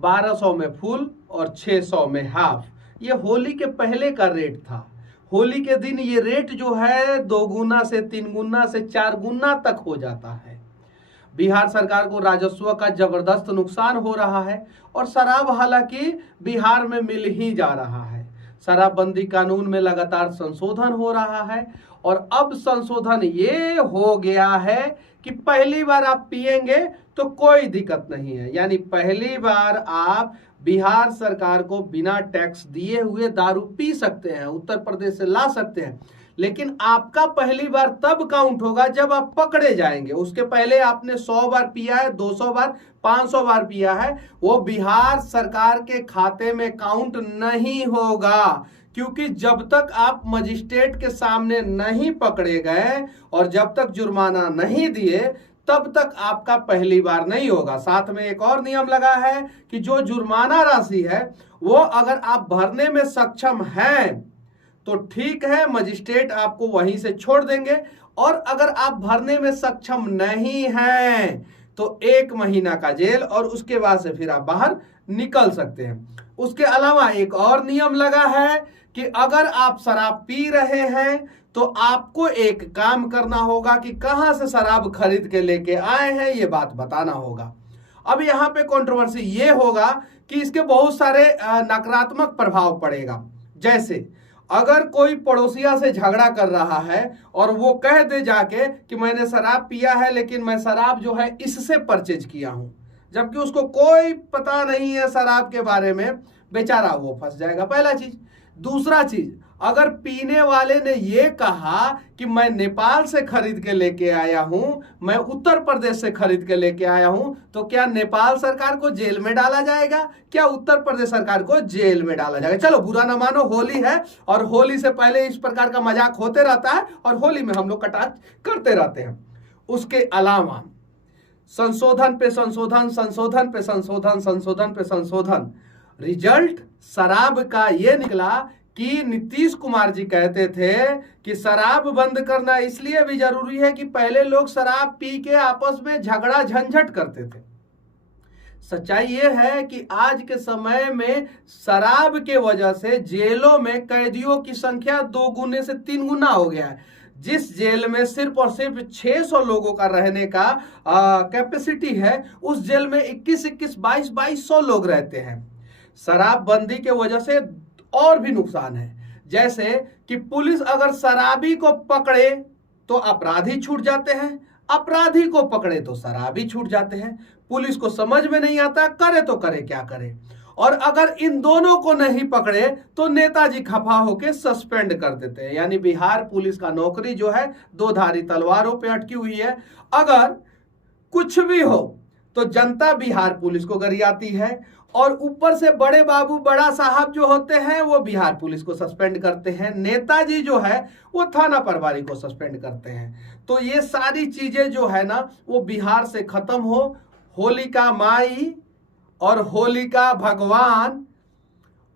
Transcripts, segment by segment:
1200 में फुल और 600 में हाफ। ये होली के पहले का रेट था। होली के दिन ये रेट जो है 2 गुना से 3 गुना से 4 गुना तक हो जाता है। बिहार सरकार को राजस्व का जबरदस्त नुकसान हो रहा है और शराब हालांकि बिहार में मिल ही जा रहा है। शराबबंदी कानून में लगातार संशोधन हो रहा है और अब संशोधन ये हो गया है कि पहली बार आप पिएंगे तो कोई दिक्कत नहीं है। यानी पहली बार आप बिहार सरकार को बिना टैक्स दिए हुए दारू पी सकते हैं, उत्तर प्रदेश से ला सकते हैं, लेकिन आपका पहली बार तब काउंट होगा जब आप पकड़े जाएंगे। उसके पहले आपने 100 बार पिया है, 200 बार, 500 बार पिया है, वो बिहार सरकार के खाते में काउंट नहीं होगा, क्योंकि जब तक आप मजिस्ट्रेट के सामने नहीं पकड़े गए और जब तक जुर्माना नहीं दिए तब तक आपका पहली बार नहीं होगा। साथ में एक और नियम लगा है कि जो जुर्माना राशि है वो अगर आप भरने में सक्षम हैं तो ठीक है, मजिस्ट्रेट आपको वहीं से छोड़ देंगे, और अगर आप भरने में सक्षम नहीं हैं तो 1 महीना का जेल और उसके बाद से फिर आप बाहर निकल सकते हैं। उसके अलावा एक और नियम लगा है कि अगर आप शराब पी रहे हैं तो आपको एक काम करना होगा कि कहां से शराब खरीद के लेके आए हैं ये बात बताना होगा। अब यहां पे कंट्रोवर्सी ये होगा कि इसके बहुत सारे नकारात्मक प्रभाव पड़ेगा। जैसे अगर कोई पड़ोसिया से झगड़ा कर रहा है और वो कह दे जाके कि मैंने शराब पिया है लेकिन मैं शराब जो है इससे परचेज किया हूं, जबकि उसको कोई पता नहीं है शराब के बारे में, बेचारा वो फंस जाएगा, पहला चीज। दूसरा चीज, अगर पीने वाले ने ये कहा कि मैं नेपाल से खरीद के लेके आया हूं, मैं उत्तर प्रदेश से खरीद के लेके आया हूं, तो क्या नेपाल सरकार को जेल में डाला जाएगा? क्या उत्तर प्रदेश सरकार को जेल में डाला जाएगा? चलो बुरा ना मानो, होली है और होली से पहले इस प्रकार का मजाक होते रहता है और होली में हम लोग कटाक्ष करते रहते हैं। उसके अलावा संशोधन पे संशोधन, संशोधन पे संशोधन, संशोधन पे संशोधन, रिजल्ट शराब का ये निकला कि नीतीश कुमार जी कहते थे कि शराब बंद करना इसलिए भी जरूरी है कि पहले लोग शराब पी के आपस में झगड़ा झंझट करते थे। सच्चाई ये है कि आज के समय में शराब के वजह से जेलों में कैदियों की संख्या 2 गुने से 3 गुना हो गया है। जिस जेल में सिर्फ और सिर्फ 600 लोगों का रहने का कैपेसिटी है, उस जेल में 21-21, 2200 लोग रहते हैं। शराबबंदी के वजह से और भी नुकसान है, जैसे कि पुलिस अगर शराबी को पकड़े तो अपराधी छूट जाते हैं, अपराधी को पकड़े तो शराबी छूट जाते हैं। पुलिस को समझ में नहीं आता करे तो करे क्या करे, और अगर इन दोनों को नहीं पकड़े तो नेताजी खफा होकर सस्पेंड कर देते हैं। यानी बिहार पुलिस का नौकरी जो है 2 धारी तलवारों पे अटकी हुई है। अगर कुछ भी हो तो जनता बिहार पुलिस को गरियाती है और ऊपर से बड़े बाबू बड़ा साहब जो होते हैं वो बिहार पुलिस को सस्पेंड करते हैं, नेताजी जो है वो थाना प्रभारी को सस्पेंड करते हैं। तो ये सारी चीजें जो है ना वो बिहार से खत्म हो। होलिका माई और होलिका भगवान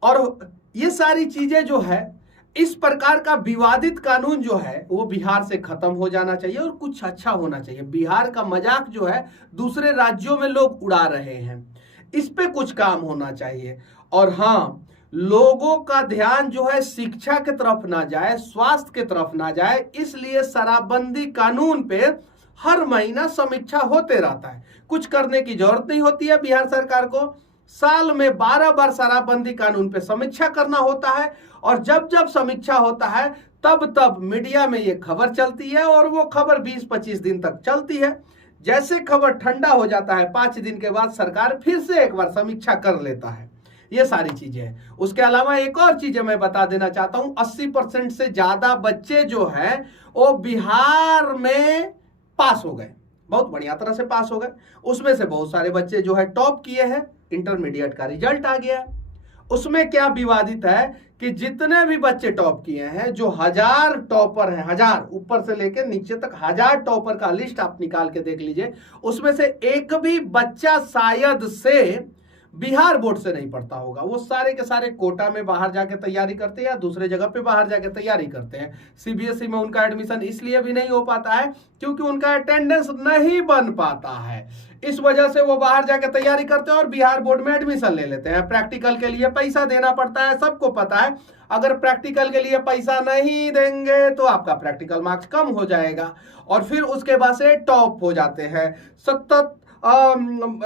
और ये सारी चीजें जो है, इस प्रकार का विवादित कानून जो है वो बिहार से खत्म हो जाना चाहिए और कुछ अच्छा होना चाहिए। बिहार का मजाक जो है दूसरे राज्यों में लोग उड़ा रहे हैं, इस पे कुछ काम होना चाहिए। और हाँ, लोगों का ध्यान जो है शिक्षा की तरफ ना जाए, स्वास्थ्य की तरफ ना जाए, इसलिए शराबबंदी कानून पे हर महीना समीक्षा होते रहता है। कुछ करने की जरूरत नहीं होती है बिहार सरकार को। साल में 12 बार शराबबंदी कानून पे समीक्षा करना होता है और जब जब समीक्षा होता है तब तब मीडिया में ये खबर चलती है और वो खबर 20-25 दिन तक चलती है। जैसे खबर ठंडा हो जाता है 5 दिन के बाद सरकार फिर से एक बार समीक्षा कर लेता है। ये सारी चीजें हैं। उसके अलावा एक और चीज मैं बता देना चाहता हूं, 80% से ज्यादा बच्चे जो हैं वो बिहार में पास हो गए, बहुत बढ़िया तरह से पास हो गए। उसमें से बहुत सारे बच्चे जो है टॉप किए हैं, इंटरमीडिएट का रिजल्ट आ गया है। उसमें क्या विवादित है कि जितने भी बच्चे टॉप किए हैं, जो 1000 टॉपर हैं, 1000 ऊपर से लेकर नीचे तक 1000 टॉपर का लिस्ट आप निकाल के देख लीजिए, उसमें से एक भी बच्चा शायद से बिहार बोर्ड से नहीं पढ़ता होगा। वो सारे के सारे कोटा में बाहर जाके तैयारी करते हैं या दूसरे जगह पे बाहर जाके तैयारी करते हैं। सीबीएसई में उनका एडमिशन इसलिए भी नहीं हो पाता है क्योंकि उनका अटेंडेंस नहीं बन पाता है। इस वजह से वो बाहर जाके तैयारी करते हैं और बिहार बोर्ड में एडमिशन ले लेते हैं। प्रैक्टिकल के लिए पैसा देना पड़ता है, सबको पता है। अगर प्रैक्टिकल के लिए पैसा नहीं देंगे तो आपका प्रैक्टिकल मार्क्स कम हो जाएगा और फिर उसके बाद से टॉप हो जाते हैं।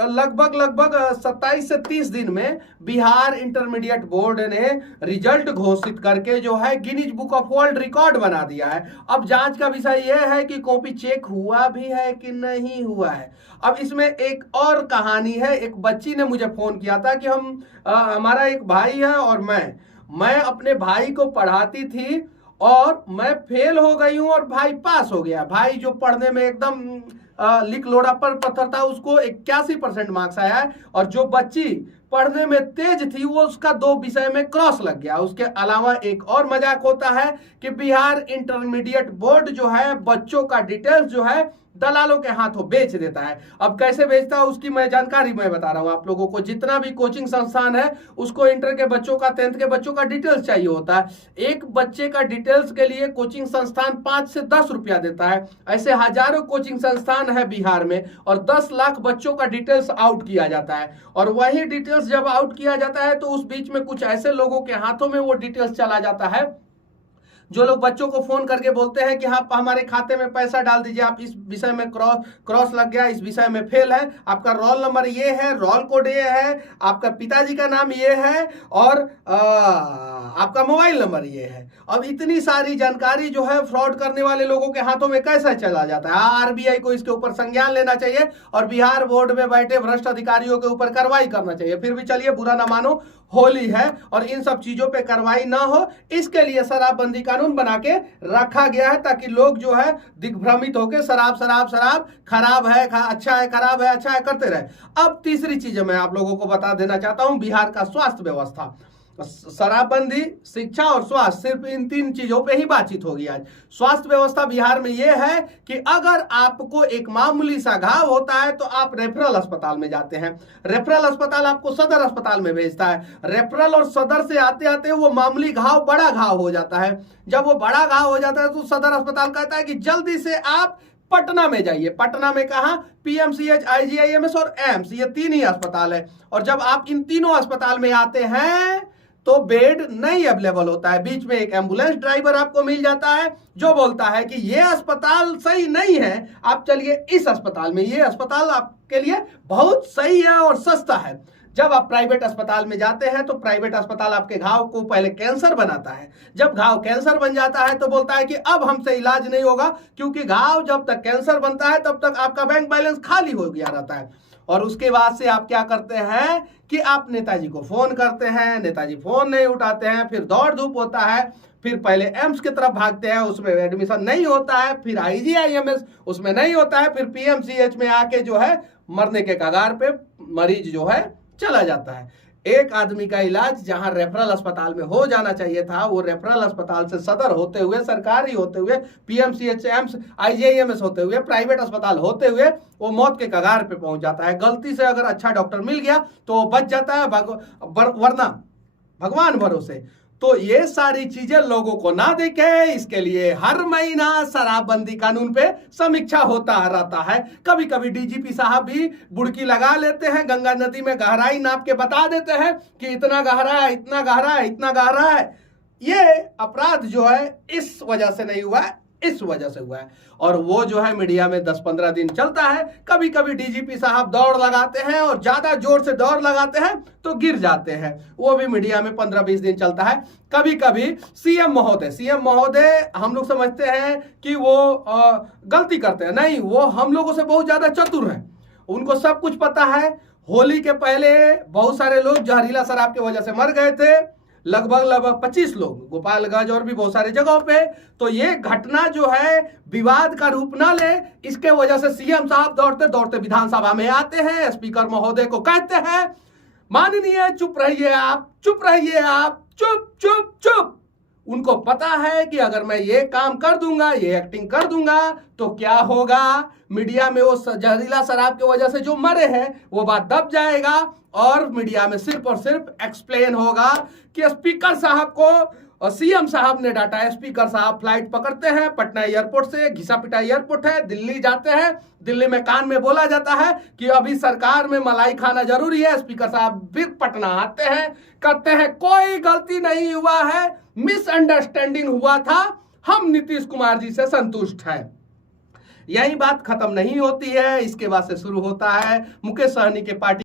लगभग 27 से 30 दिन में बिहार इंटरमीडिएट बोर्ड ने रिजल्ट घोषित करके जो है Guinness book of world record बना दिया है। अब जांच का विषय यह है कि कॉपी चेक हुआ भी है कि नहीं हुआ है। अब इसमें एक और कहानी है। एक बच्ची ने मुझे फोन किया था कि हमारा एक भाई है और मैं अपने भाई को पढ़ाती थी और मैं फेल हो गई हूं और भाई पास हो गया। भाई जो पढ़ने में एकदम लिख लोड़ा पर पत्थर था, उसको 81% मार्क्स आया है और जो बच्ची पढ़ने में तेज थी वो उसका 2 विषय में क्रॉस लग गया। उसके अलावा एक और मजाक होता है कि बिहार इंटरमीडिएट बोर्ड जो है बच्चों का डिटेल्स जो है दलालों के हाथों बेच देता है। अब कैसे बेचता है उसकी जानकारी मैं बता रहा हूं आप लोगों को। जितना भी कोचिंग संस्थान है उसको इंटर के बच्चों का, 10th के बच्चों का डिटेल्स चाहिए होता है। एक बच्चे का डिटेल्स के लिए कोचिंग संस्थान 5 से 10 रुपया देता है। ऐसे हजारों कोचिंग संस्थान है बिहार में और 10 लाख बच्चों का डिटेल्स आउट किया जाता है। और वही डिटेल्स जब आउट किया जाता है तो उस बीच में कुछ ऐसे लोगों के हाथों में वो डिटेल्स चला जाता है जो लोग बच्चों को फोन करके बोलते हैं कि आप हमारे खाते में पैसा डाल दीजिए, आप इस विषय में क्रॉस लग गया, इस विषय में फेल है, आपका रोल नंबर ये है, रोल कोड ये है, आपका पिताजी का नाम ये है और आपका मोबाइल नंबर ये है। अब इतनी सारी जानकारी जो है फ्रॉड करने वाले लोगों के हाथों में कैसे चला जाता है। आरबीआई को इसके ऊपर संज्ञान लेना चाहिए और बिहार बोर्ड में बैठे भ्रष्ट अधिकारियों के ऊपर कार्रवाई करना चाहिए। फिर भी चलिए, बुरा ना मानो, होली है और इन सब चीजों पे कार्रवाई ना हो, इसके लिए शराबबंदी कानून बना के रखा गया है ताकि लोग जो है दिग्भ्रमित होकर शराब खराब है, अच्छा है, खराब है, अच्छा है करते रहे। अब तीसरी चीज मैं आप लोगों को बता देना चाहता हूं, बिहार का स्वास्थ्य व्यवस्था। शराबबंदी, शिक्षा और स्वास्थ्य, सिर्फ इन 3 चीजों पे ही बातचीत होगी आज। स्वास्थ्य व्यवस्था बिहार में यह है कि अगर आपको एक मामूली सा घाव होता है तो आप रेफरल अस्पताल में जाते हैं। रेफरल अस्पताल आपको सदर अस्पताल में भेजता है। रेफरल और सदर से आते आते वो मामूली घाव बड़ा घाव हो जाता है। जब वो बड़ा घाव हो जाता है तो सदर अस्पताल कहता है कि जल्दी से आप पटना में जाइए। पटना में कहा? पीएमसीएच, आईजीआईएमएस और एम्स, ये 3 ही अस्पताल है। और जब आप इन तीनों अस्पताल में आते हैं तो बेड नहीं अवेलेबल होता है। बीच में एक एम्बुलेंस ड्राइवर आपको मिल जाता है जो बोलता है कि ये अस्पताल सही नहीं है, आप चलिए इस अस्पताल में, ये अस्पताल आपके लिए बहुत सही है और सस्ता है। जब आप प्राइवेट अस्पताल में जाते हैं तो प्राइवेट अस्पताल आपके घाव को पहले कैंसर बनाता है। जब घाव कैंसर बन जाता है तो बोलता है कि अब हमसे इलाज नहीं होगा, क्योंकि घाव जब तक कैंसर बनता है तब तक आपका बैंक बैलेंस खाली हो गया रहता है। और उसके बाद से आप क्या करते हैं कि आप नेताजी को फोन करते हैं, नेताजी फोन नहीं उठाते हैं, फिर दौड़ धूप होता है, फिर पहले एम्स की तरफ भागते हैं, उसमें एडमिशन नहीं होता है, फिर आईजीआईएमएस उसमें नहीं होता है, फिर पीएमसीएच में आके जो है मरने के कगार पे मरीज जो है चला जाता है। एक आदमी का इलाज जहां रेफरल अस्पताल में हो जाना चाहिए था, वो रेफरल अस्पताल से सदर होते हुए, सरकारी होते हुए, पीएमसीएच, एम्स, आईजीआईएमएस होते हुए, प्राइवेट अस्पताल होते हुए वो मौत के कगार पे पहुंच जाता है। गलती से अगर अच्छा डॉक्टर मिल गया तो वो बच जाता है, वरना भगवान भरोसे। तो ये सारी चीजें लोगों को ना देखे, इसके लिए हर महीना शराबबंदी कानून पे समीक्षा होता रहता है। कभी कभी डीजीपी साहब भी बुड़की लगा लेते हैं, गंगा नदी में गहराई नाप के बता देते हैं कि इतना गहरा है, इतना गहरा है, इतना गहरा है। ये अपराध जो है इस वजह से नहीं हुआ है, इस वजह से हुआ है। और वो जो है मीडिया में 10-15 दिन चलता है। कभी कभी डीजीपी साहब दौड़ लगाते हैं और ज्यादा जोर से दौड़ लगाते हैं तो गिर जाते हैं, वो भी मीडिया में 15-20 दिन चलता है। कभी कभी सीएम महोदय हम लोग समझते हैं कि वो गलती करते हैं, नहीं, वो हम लोगों से बहुत ज्यादा चतुर हैं, उनको सब कुछ पता है। होली के पहले बहुत सारे लोग जहरीला शराब की वजह से मर गए थे, लगभग 25 लोग, गोपालगंज और भी बहुत सारे जगहों पे। तो ये घटना जो है विवाद का रूप ना ले, इसके वजह से सीएम साहब दौड़ते दौड़ते विधानसभा में आते हैं, स्पीकर महोदय को कहते हैं, माननीय चुप रहिए आप, चुप रहिए आप, चुप चुप चुप। उनको पता है कि अगर मैं ये काम कर दूंगा, ये एक्टिंग कर दूंगा तो क्या होगा, मीडिया में वो जहरीला शराब की वजह से जो मरे हैं वो बात दब जाएगा और मीडिया में सिर्फ और सिर्फ एक्सप्लेन होगा कि स्पीकर साहब को और सीएम साहब ने डाटा, स्पीकर साहब फ्लाइट पकड़ते हैं पटना एयरपोर्ट से, घिसापिटा एयरपोर्ट है, दिल्ली जाते हैं। दिल्ली में कान में बोला जाता है कि अभी सरकार में मलाई खाना जरूरी है। स्पीकर साहब फिर पटना आते हैं, कहते हैं कोई गलती नहीं हुआ है, मिसअंडरस्टैंडिंग हुआ था, हम नीतीश कुमार जी से संतुष्ट हैं। यही बात खत्म नहीं होती है, इसके बाद से शुरू होता है मुकेश सहनी के पार्टी